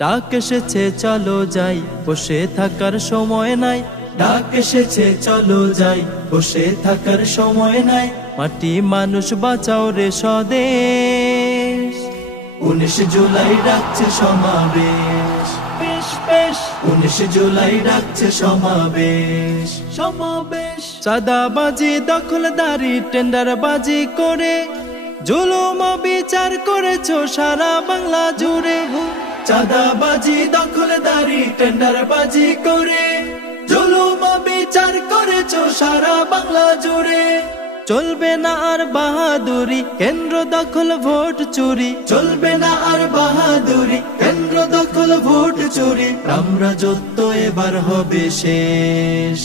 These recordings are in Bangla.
ডাক এসেছে চলো যাই, বসে থাকার সময় নাই। ডাক এসেছে চলো যাই, বসে থাকার সময় নাই। মাটি মানুষ বাঁচাও রে স্বদেশ। 19 জুলাই ডাকছে সমাবেশ, 19 জুলাই ডাকছে সমাবেশ, সমাবেশ। চাঁদাবাজি, দখলদারি, টেন্ডারবাজি করে জুলুম বিচার করেছো সারা বাংলা জুড়ে। চাঁদাবাজি, দখলদারি, টেন্ডারবাজি করে জুলুম বিচার করেছো সারা বাংলা জুড়ে। চলবে না আর বাহাদুরি, কেন্দ্র দখল ভোট চুরি। চলবে না আর বাহাদুরি, কেন্দ্র দখল ভোট চুরি। রামরাজত্ব এবার হবে শেষ।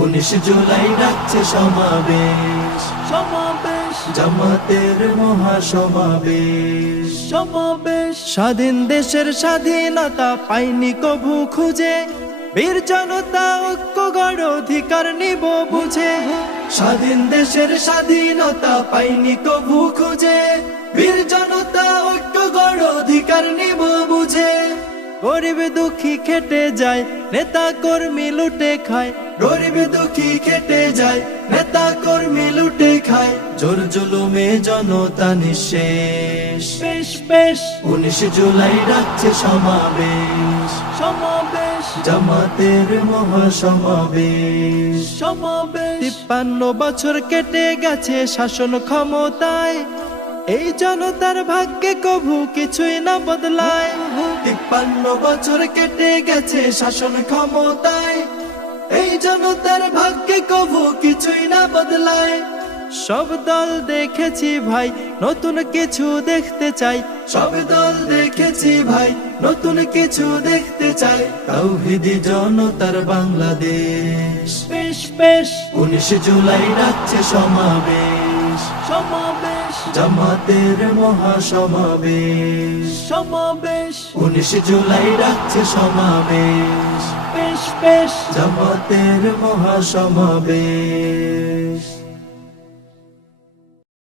19 জুলাই ডাকছে সমাবেশ, সমাবেশ। জামাতের মহাসমাবেশ, সমাবেশ। স্বাধীন দেশের স্বাধীনতা পাইনি কভু খুঁজে, বীর জনতা ঐক্য গড় অধিকার নিব বুঝে। স্বাধীন দেশের স্বাধীনতা পাইনি কভু খুঁজে, বীর জনতা ঐক্য গড় অধিকার নিব বুঝে। গরিব দুঃখী খেটে যায়, নেতা কর্মী লুটে খায়। গরিব দুঃখী খেটে যায়, নেতা কর্মী লুটে খায়। জোর জুলুমে জনতা নিঃশেষ। 19 জুলাই ডাকছে সমাবেশ, সমাবেশ। জামাতের মহাসমাবেশ, সমাবেশ। 53 বছর কেটে গেছে শাসন ক্ষমতায়, এই জনতার ভাগ্যে কভু কিছুই না বদলায়। 53 বছর কেটে গেছে শাসন ক্ষমতায়, এই জনতার ভাগ্যে কভু কিছুই না বদলায়। সব দল দেখেছি ভাই, নতুন কিছু দেখতে চাই। সব দল দেখেছি ভাই, নতুন কিছু দেখতে চাই। তাওহীদি জনতার বাংলাদেশ। 19 জুলাই ডাকছে সমাবেশ, সমাবেশ। জামাতের মহাসমাবেশ, সমাবেশ। 19 জুলাই ডাকছে সমাবেশ, জামাতের মহাসমাবেশ।